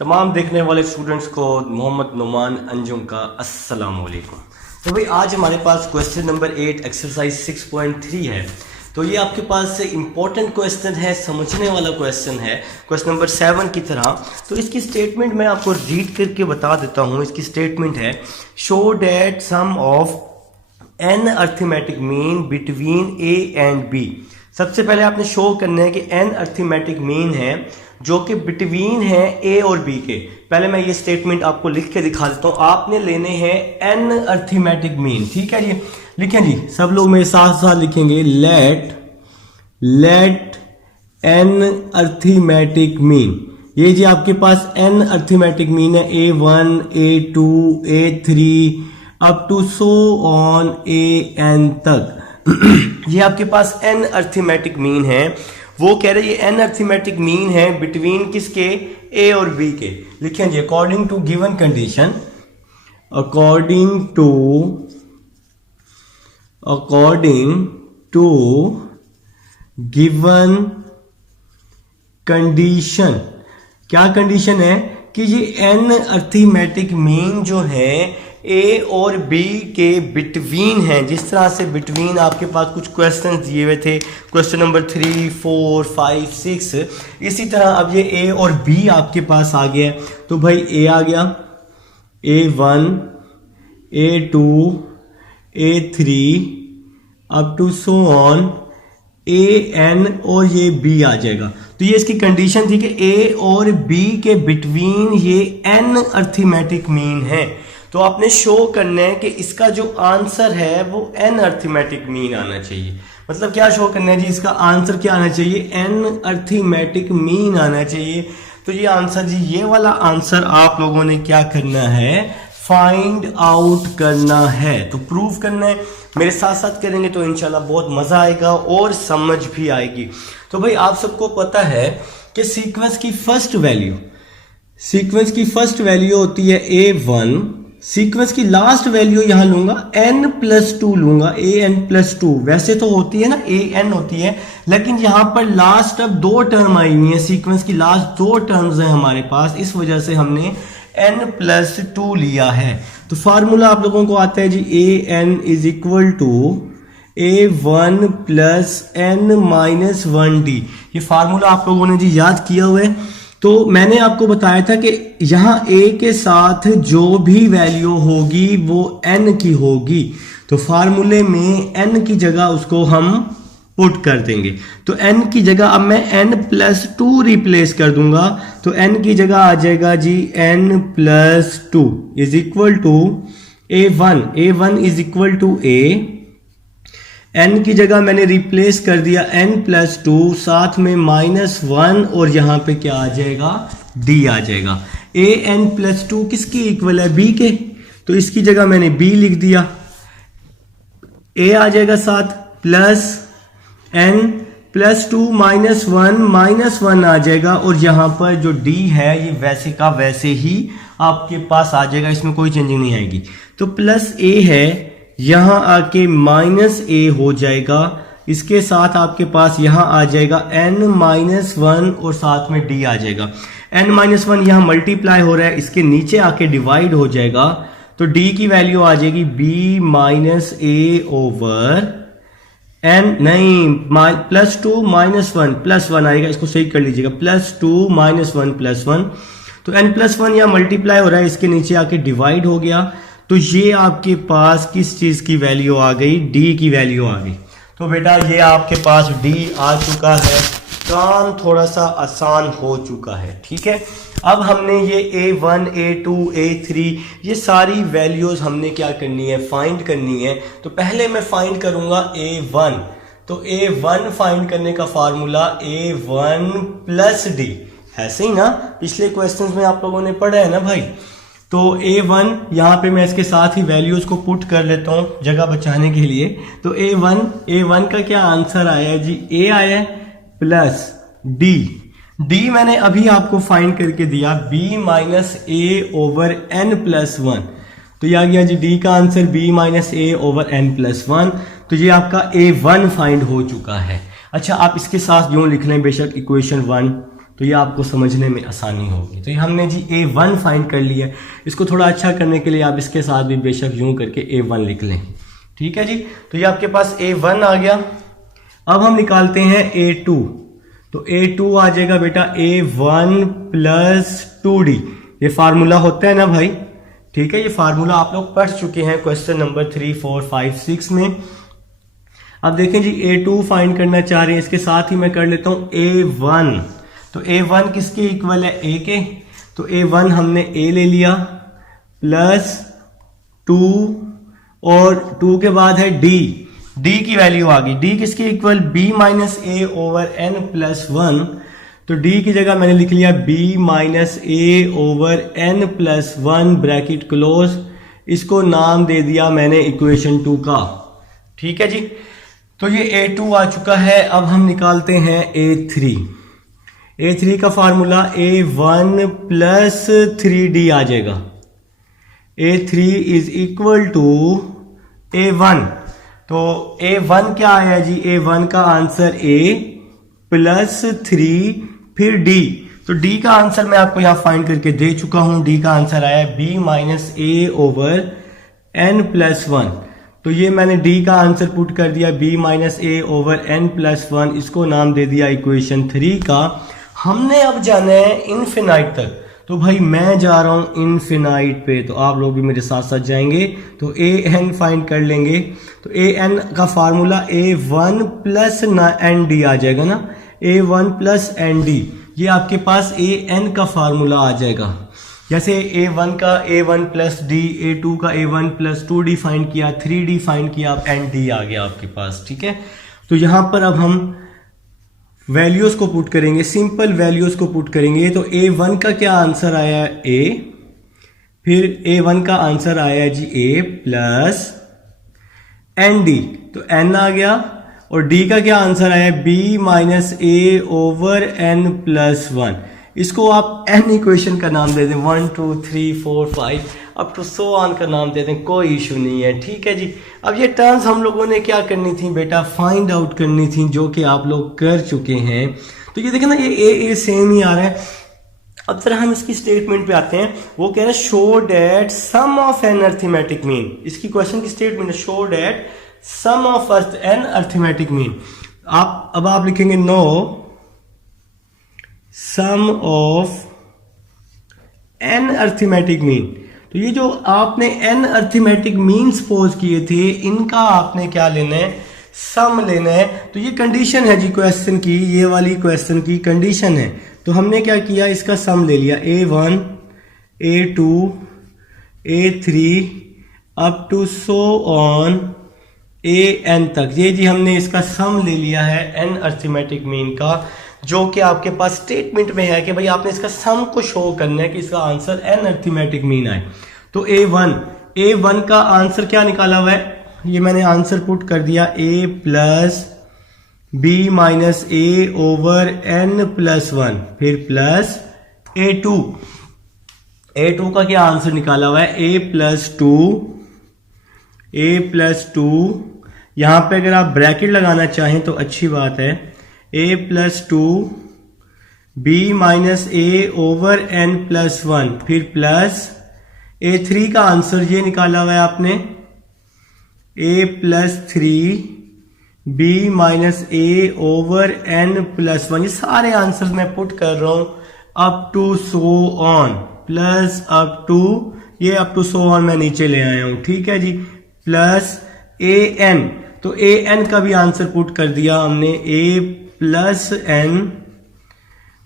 तमाम देखने वाले स्टूडेंट्स को मोहम्मद नुमान अंजुम का अस्सलाम वालेकुम। तो भाई आज हमारे पास क्वेश्चन नंबर 8 एक्सरसाइज 6.3 है। तो ये आपके पास से इम्पोर्टेंट क्वेश्चन है, समझने वाला क्वेश्चन है, क्वेश्चन नंबर 7 की तरह। तो इसकी स्टेटमेंट मैं आपको रीड करके बता देता हूँ। इसकी स्टेटमेंट है show that sum of an arithmetic mean between A and B. सबसे पहले आपने शो करना है कि एन अर्थमेटिक मीन है जो कि बिटवीन है ए और बी के। पहले मैं ये स्टेटमेंट आपको लिख के दिखा देता हूँ। आपने लेने हैं एन अर्थमेटिक मीन, ठीक है जी। लिखें जी, सब लोग मेरे साथ साथ लिखेंगे लेट एन अर्थमेटिक मीन। ये जी आपके पास एन अर्थमेटिक मीन है, A1 A2 A3 up to so on AN तक। ये आपके पास एन अर्थमेटिक मीन है। वो कह रहे हैं ये एन अर्थमेटिक मीन है बिटवीन किसके, ए और बी के। लिखें जी according to given condition, according to given condition. क्या कंडीशन है कि ये एन अर्थमेटिक मीन जो है ए और बी के बिटवीन है। जिस तरह से बिटवीन आपके पास कुछ क्वेश्चन दिए हुए थे, क्वेश्चन नंबर 3, 4, 5, 6, इसी तरह अब ये ए और बी आपके पास आ गया। तो भाई ए आ गया, A1 A2 A3 up to so on AN और ये B आ जाएगा। तो ये इसकी कंडीशन थी कि A और B के बिटवीन ये N अर्थमेटिक मीन है। तो आपने शो करना है कि इसका जो आंसर है वो N अर्थमेटिक मीन आना चाहिए। मतलब क्या शो करना है जी, इसका आंसर क्या आना चाहिए, N अर्थमेटिक मीन आना चाहिए। तो ये आंसर जी, ये वाला आंसर आप लोगों ने क्या करना है, फाइंड आउट करना है। तो प्रूव करना है, मेरे साथ साथ करेंगे तो इंशाल्लाह बहुत मजा आएगा और समझ भी आएगी। तो भाई आप सबको पता है कि सीक्वेंस की फर्स्ट वैल्यू होती है A1। सीक्वेंस की लास्ट वैल्यू यहां लूंगा n+2 लूंगा, AN+2। वैसे तो होती है ना AN होती है, लेकिन यहां पर लास्ट अब 2 टर्म आई हुई है। सीक्वेंस की लास्ट 2 टर्म्स हैं हमारे पास, इस वजह से हमने n+2 लिया है। तो फार्मूला आप लोगों को आता है जी, AN is equal to A1 plus n-1d। ये फार्मूला आप लोगों ने जी याद किया हुआ है। तो मैंने आपको बताया था कि यहां a के साथ जो भी वैल्यू होगी वो n की होगी। तो फार्मूले में n की जगह उसको हम पुट कर देंगे। तो n की जगह अब मैं n+2 रिप्लेस कर दूंगा। तो n की जगह आ जाएगा जी n+2 is equal to A1 is equal to A। n की जगह मैंने रिप्लेस कर दिया n+2, साथ में -1 और यहां पे क्या आ जाएगा, d आ जाएगा। AN+2 किसकी इक्वल है, b के। तो इसकी जगह मैंने b लिख दिया। a आ जाएगा साथ प्लस n+2 -1 आ जाएगा। और यहां पर जो d है ये वैसे का वैसे ही आपके पास आ जाएगा, इसमें कोई चेंजिंग नहीं आएगी। तो प्लस a है, यहां आके -a हो जाएगा। इसके साथ आपके पास यहां आ जाएगा n-1 और साथ में d आ जाएगा। n-1 यहां मल्टीप्लाई हो रहा है, इसके नीचे आके डिवाइड हो जाएगा। तो d की वैल्यू आ जाएगी b-a ओवर n, नहीं +2 -1 आएगा, इसको सही कर लीजिएगा, +2 -1 तो n+1 यहां मल्टीप्लाई हो रहा है, इसके नीचे आके डिवाइड हो गया। तो ये आपके पास किस चीज की वैल्यू आ गई, d की वैल्यू आ गई। तो बेटा ये आपके पास d आ चुका है, काम थोड़ा सा आसान हो चुका है, ठीक है। अब हमने ये A1 A2 A3 ये सारी वैल्यूज हमने क्या करनी है, फाइंड करनी है। तो पहले मैं फाइंड करूंगा A1। तो A1 फाइंड करने का फार्मूला A1 प्लस d है, सही ना, पिछले क्वेश्चंस में आप लोगों ने पढ़ा है ना भाई। तो A1 यहाँ पे मैं इसके साथ ही वैल्यूज को पुट कर लेता हूँ जगह बचाने के लिए। तो A1 का क्या आंसर आया है जी, A आया है प्लस D मैंने अभी आपको फाइंड करके दिया, B-a ओवर n+1। तो यह आ गया जी D का आंसर B-a ओवर n+1। तो ये आपका A1 फाइंड हो चुका है। अच्छा आप इसके साथ यूं लिख लें बेशक इक्वेशन 1। तो ये आपको समझने में आसानी होगी। तो ये हमने जी A1 फाइंड कर लिया है। इसको थोड़ा अच्छा करने के लिए आप इसके साथ भी बेशक यूं करके A1 लिख लें, ठीक है जी। तो ये आपके पास A1 आ गया। अब हम निकालते हैं A2, तो A2 आ जाएगा बेटा A1 प्लस 2D। ये फार्मूला होता है ना भाई, ठीक है, ये फार्मूला आप लोग पढ़ चुके हैं क्वेश्चन नंबर 3, 4, 5, 6 में। अब देखें जी A2 फाइंड करना चाह रहे हैं, इसके साथ ही मैं कर लेता हूं A1। तो A1 किसके इक्वल है, A के, तो A1 हमने A ले लिया प्लस 2 और 2 के बाद है D, D की वैल्यू आ गई। D किसके equal, B minus A over N plus 1। तो D की जगह मैंने लिख लिया B minus A over N plus 1 bracket close. इसको नाम दे दिया मैंने इक्वेशन 2 का, ठीक है जी। तो ये A2 आ चुका है। अब हम निकालते हैं A3। A3 का फार्मूला A1 प्लस 3D आ जाएगा। A3 is equal to A1। तो A1 क्या आया जी, A1 का आंसर A प्लस 3 फिर D। तो D का आंसर मैं आपको यहां फाइंड करके दे चुका हूं। D का आंसर आया B minus A over N plus 1। तो ये मैंने D का आंसर पुट कर दिया B minus A over N plus 1। इसको नाम दे दिया इक्वेशन 3 का। हमने अब जाना है इनफिनाइट तक। तो भाई मैं जा रहा हूं इनफिनाइट पे, तो आप लोग भी मेरे साथ साथ जाएंगे। तो A n फाइंड कर लेंगे। तो A n का फार्मूला A1 प्लस ND आ जाएगा ना, A1 प्लस ND। ये आपके पास A n का फार्मूला आ जाएगा। जैसे A1 का A1 प्लस D, A2 का A1 प्लस 2D फाइंड किया, 3D फाइंड किया, अब ND आ गया आपके पास, ठीक है। तो यहां पर अब हम वैल्यूज को पुट करेंगे, सिंपल वैल्यूज को पुट करेंगे। तो A1 का क्या आंसर आया है A, फिर A1 का आंसर आया जी A प्लस ND, तो N आ गया। और D का क्या आंसर आया B minus A over N plus 1। इसको आप N इक्वेशन का नाम दे दें, 1 2 3 4 5 अप टू सो ऑन का नाम दे दें, कोई इशू नहीं है, ठीक है जी। अब ये टर्म्स हम लोगों ने क्या करनी थी बेटा, फाइंड आउट करनी थी, जो कि आप लोग कर चुके हैं। तो ये देखें ना, ये सेम ही आ रहा है। अब जरा हम इसकी स्टेटमेंट पे आते हैं। वो कह रहा है show that sum of an arithmetic mean. इसकी क्वेश्चन की स्टेटमेंट है show that sum of an arithmetic mean. अब आप लिखेंगे no sum of an arithmetic mean. तो ये जो आपने एन अर्थमेटिक मीन सपोज किए थे, इनका आपने क्या लेना है, सम लेना है। तो ये कंडीशन है जी क्वेश्चन की, ये वाली क्वेश्चन की कंडीशन है। तो हमने क्या किया, इसका सम ले लिया A1 A2 A3 up to so on AN तक। ये जी हमने इसका सम ले लिया है एन अर्थमेटिक मीन का, जो कि आपके पास स्टेटमेंट में है कि भाई आपने इसका सम को शो करना है कि इसका आंसर एन अर्थमेटिक मीन आए। तो A1 का आंसर क्या निकाला हुआ है, ये मैंने आंसर पुट कर दिया A plus B minus A over N plus 1, फिर प्लस A2 का क्या आंसर निकाला हुआ है A प्लस 2। यहां पे अगर आप ब्रैकेट लगाना चाहें तो अच्छी बात है, A plus 2 B minus A over N plus 1, फिर प्लस A3 का आंसर ये निकाला हुआ है आपने A plus 3 B minus A over N plus 1। ये सारे आंसर मैं पुट कर रहा हूं up to so on, plus up to, ये अप टू सो ऑन मैं नीचे ले आया हूं, ठीक है जी, प्लस AN। तो AN का भी आंसर पुट कर दिया हमने A plus N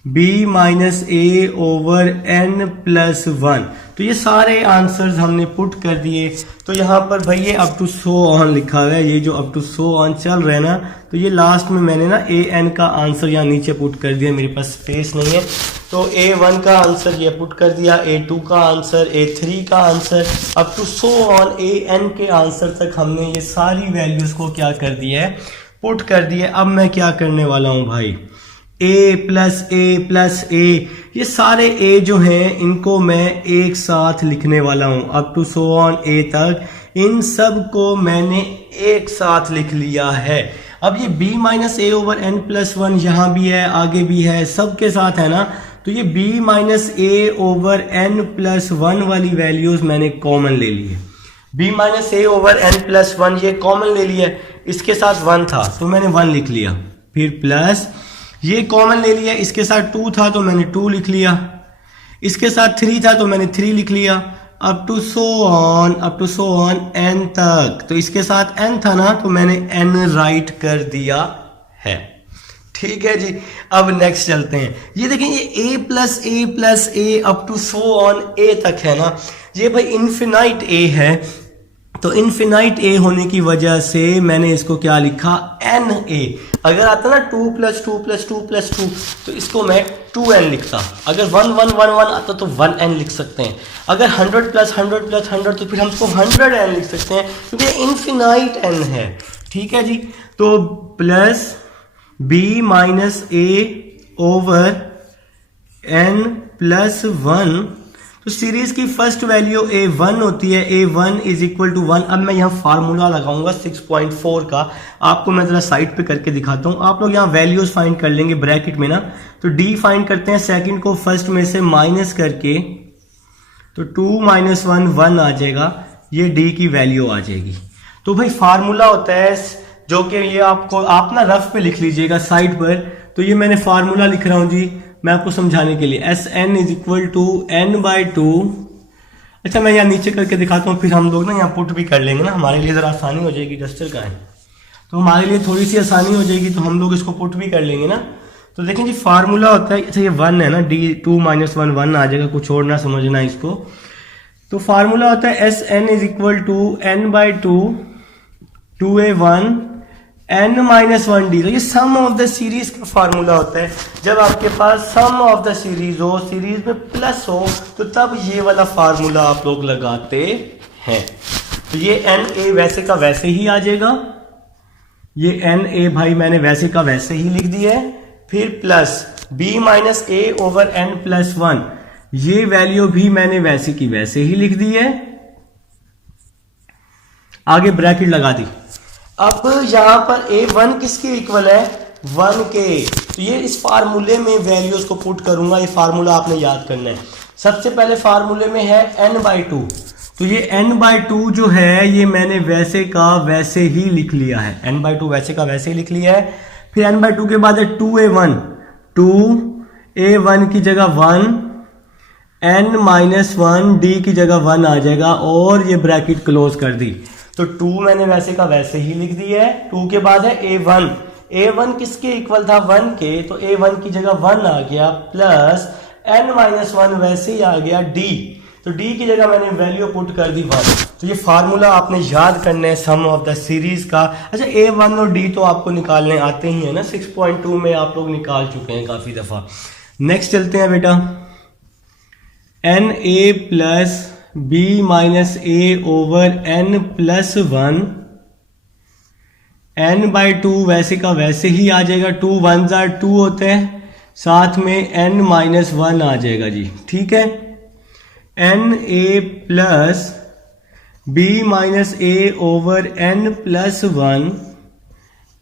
B minus A over N plus 1। तो ये सारे आंसर्स हमने पुट कर दिए। तो यहाँ पर भाई ये अप टू सो ऑन लिखा हुआ है, ये जो अप टू सो ऑन चल रहा है ना, तो ये लास्ट में मैंने ना AN का आंसर यहाँ नीचे पुट कर दिया, मेरे पास स्पेस नहीं है। तो A1 का आंसर ये पुट कर दिया, A2 का आंसर, A3 का answer, up to so on AN के आंसर तक हमने ये सारी वैल्यूज को क्या कर दिया है, पुट कर दिए। अब मैं क्या करने वाला हूं भाई, A प्लस A, ये सारे A जो हैं इनको मैं एक साथ लिखने वाला हूं, up to so on A तक इन सब को मैंने एक साथ लिख लिया है। अब ये b माइनस ए ओवर एन प्लस वन यहाँ भी है, आगे भी है, सबके साथ है ना, तो ये b माइनस ए ओवर एन प्लस वन वाली वैल्यूज मैंने कॉमन ले ली है। b माइनस ए ओवर एन प्लस वन ये कॉमन ले लिया, इसके साथ 1 था तो मैंने 1 लिख लिया, फिर प्लस ये कॉमन ले लिया, इसके साथ 2 था तो मैंने 2 लिख लिया, इसके साथ 3 था तो मैंने 3 लिख लिया, up to so on n तक, तो इसके साथ n था ना तो मैंने n राइट कर दिया है। ठीक है जी, अब नेक्स्ट चलते हैं। ये देखें ये a plus A up to so on a तक है ना, ये भाई इन्फिनाइट a है, तो इन्फिनाइट a होने की वजह से मैंने इसको क्या लिखा na। अगर आता ना 2 प्लस 2 प्लस 2 प्लस 2 तो इसको मैं 2n लिखता, अगर 1 1 1 1 आता तो 1n लिख सकते हैं, अगर 100 प्लस 100 प्लस 100 तो फिर हम इसको 100n लिख सकते हैं क्योंकि इन्फिनाइट n है। ठीक है जी, तो प्लस b माइनस ए ओवर n प्लस 1, तो सीरीज की फर्स्ट वैल्यू a1 होती है, a1 इज इक्वल टू 1। अब मैं यहाँ फार्मूला लगाऊंगा 6.4 का, आपको मैं जरा साइड पे करके दिखाता हूँ। आप लोग यहाँ वैल्यूज फाइंड कर लेंगे ब्रैकेट में ना, तो d फाइंड करते हैं, सेकंड को फर्स्ट में से माइनस करके, तो 2 माइनस 1 1 आ जाएगा, ये d की वैल्यू आ जाएगी। तो भाई फार्मूला होता है जो कि ये आपको आप ना रफ पे लिख लीजिएगा साइड पर, तो ये मैंने फार्मूला लिख रहा हूँ जी मैं आपको समझाने के लिए, S N is equal to N by 2। अच्छा मैं यहाँ नीचे करके दिखाता हूँ, फिर हम लोग ना यहाँ पुट भी कर लेंगे ना, हमारे लिए ज़रा आसानी हो जाएगी। डस्टर का है तो हमारे लिए थोड़ी सी आसानी हो जाएगी, तो हम लोग इसको पुट भी कर लेंगे ना। तो देखें जी फार्मूला होता है, अच्छा ये 1 है ना, डी 2 माइनस 1 1 आ जाएगा, कुछ और ना समझना इसको। तो फार्मूला होता है S N is equal to N by 2 2a1 n minus 1d। तो ये सम ऑफ द सीरीज का फार्मूला होता है, जब आपके पास सम ऑफ द सीरीज हो, सीरीज में प्लस हो, तो तब ये वाला फार्मूला आप लोग लगाते हैं। तो ये एन ए वैसे का वैसे ही आ जाएगा, ये एन ए भाई मैंने वैसे का वैसे ही लिख दिया है, फिर प्लस b माइनस ए ओवर n प्लस 1, ये वैल्यू भी मैंने वैसे की वैसे ही लिख दी है, आगे ब्रैकेट लगा दी। अब यहां पर a1 किसके इक्वल है 1 के, तो ये इस फार्मूले में वैल्यूज को पुट करूंगा, ये फार्मूला आपने याद करना है। सबसे पहले फार्मूले में है n बाई 2, तो ये n बाई 2 जो है ये मैंने वैसे का वैसे ही लिख लिया है, n बाई 2 वैसे का वैसे ही लिख लिया है। फिर n बाई 2 के बाद है 2a1, 2a1 की जगह 1, n माइनस 1 d की जगह 1 आ जाएगा, और ये ब्रैकेट क्लोज कर दी। तो 2 मैंने वैसे का वैसे ही लिख दिया है। 2 के बाद है a1, a1 किसके इक्वल था 1 के, तो a1 की जगह 1 आ गया, प्लस n माइनस 1 वैसे ही आ गया d, तो d की जगह मैंने वैल्यू पुट कर दी 1। तो ये फार्मूला आपने याद करना है सम ऑफ द सीरीज का। अच्छा a1 और d तो आपको निकालने आते ही है ना, 6.2 में आप लोग निकाल चुके हैं काफी दफा। नेक्स्ट चलते हैं बेटा, n a plus b minus A over n plus 1, n by 2 वैसे का वैसे ही आ जाएगा, 2 1s are 2 होते हैं, साथ में n माइनस 1 आ जाएगा जी। ठीक है, n a plus b minus A over n plus 1,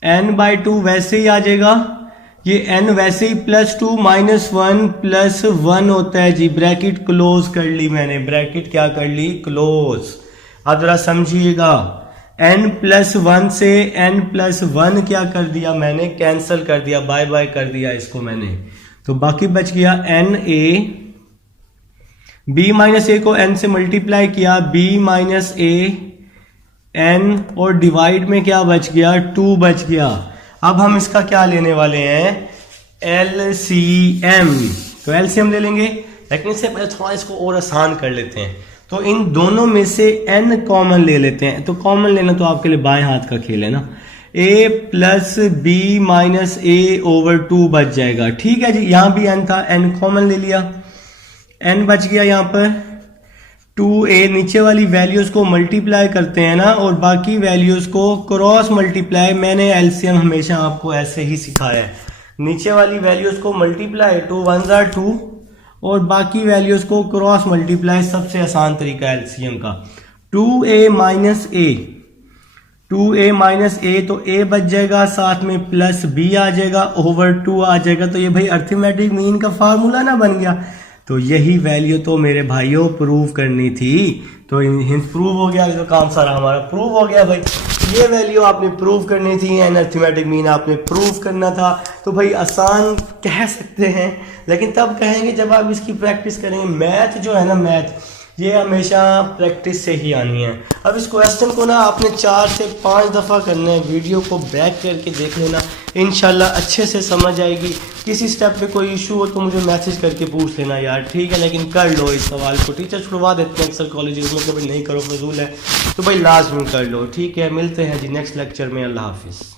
n by 2 वैसे ही आ जाएगा, ये n वैसे ही प्लस 2 माइनस 1 प्लस 1 होता है जी। ब्रैकेट क्लोज कर ली मैंने, ब्रैकेट क्या कर ली क्लोज। अब जरा समझिएगा, n प्लस 1 से n प्लस 1 क्या कर दिया मैंने, कैंसिल कर दिया, बाय बाय कर दिया इसको मैंने, तो बाकी बच गया n a, b माइनस ए को n से मल्टीप्लाई किया, b माइनस ए n, और डिवाइड में क्या बच गया 2 बच गया। अब हम इसका क्या लेने वाले हैं LCM, तो LCM ले लेंगे, लेकिन इससे पहले थोड़ा इसको और आसान कर लेते हैं। तो इन दोनों में से n कॉमन ले लेते हैं, तो कॉमन लेना तो आपके लिए बाएं हाथ का खेल है ना, a plus b minus A over 2 बच जाएगा। ठीक है जी, यहां भी n था, n कॉमन ले लिया, n बच गया यहाँ पर 2a, नीचे वाली वैल्यूज को मल्टीप्लाई करते हैं ना, और बाकी वैल्यूज को क्रॉस मल्टीप्लाई, मैंने एलसीएम हमेशा आपको ऐसे ही सिखाया है, नीचे वाली वैल्यूज को मल्टीप्लाई, 2 1s are 2, और बाकी वैल्यूज को क्रॉस मल्टीप्लाई, सबसे आसान तरीका एलसीएम का। 2a माइनस ए, 2a माइनस ए, तो a बच जाएगा, साथ में प्लस b आ जाएगा, ओवर 2 आ जाएगा। तो ये भाई अर्थमेटिक मीन का फार्मूला ना बन गया। तो यही वैल्यू तो मेरे भाइयों प्रूव करनी थी। तो हिंस प्रूव हो गया, तो काम सारा हमारा प्रूव हो गया भाई। ये वैल्यू आपने प्रूव करनी थी एंड अर्थमेटिक मीन आपने प्रूव करना था। तो भाई आसान कह सकते हैं, लेकिन तब कहेंगे जब आप इसकी प्रैक्टिस करेंगे। मैथ जो है ना, मैथ ये हमेशा प्रैक्टिस से ही आनी है। अब इस क्वेश्चन को ना आपने 4 से 5 दफ़ा करना है, वीडियो को बैक करके देख लेना, इंशाल्लाह अच्छे से समझ आएगी। किसी स्टेप पे कोई इशू हो तो मुझे मैसेज करके पूछ लेना यार, ठीक है। लेकिन कर लो इस सवाल को, टीचर छुड़वा देते हैं अक्सर कॉलेज में, कभी नहीं करो फजूल है, तो भाई लाजमी कर लो, ठीक है। मिलते हैं जी नेक्स्ट लेक्चर में, अल्लाह हाफिज़।